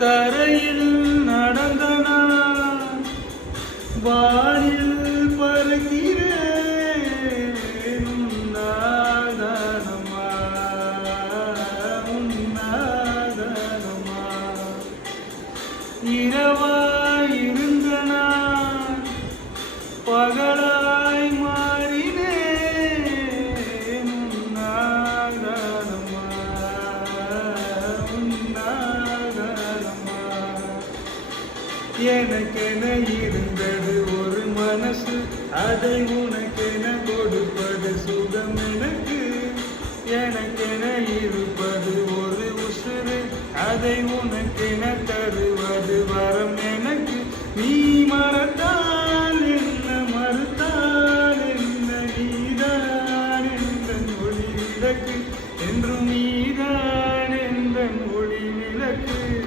தரையில் நடந்த நான் வானில் பறக்கிறேன் உன்னாதானமா உன்னாதானமா இரவாயிருந்த நான் பகலாய் மாறினேன் உன்னாதானமா உன்னாதானமா எனக்கென இருந்தது ஒரு மனசு அதை உனக்கென கொடுப்பது சுகம் எனக்கு எனக்கென இருப்பது ஒரு உசுறு அதை உனக்கென தருவது வரம் எனக்கு நீ மறக்க